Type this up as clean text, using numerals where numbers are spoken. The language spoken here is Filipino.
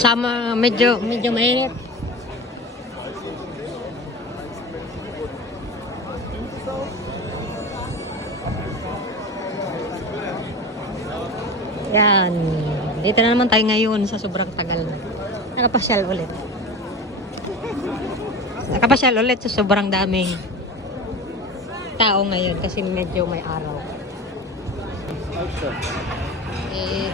Sama, medyo mainit. Yan. Dito na naman tayo ngayon sa sobrang tagal na. Nakapasyal ulit. Nakapasyal ulit sa sobrang daming tao ngayon kasi medyo may araw. Eh,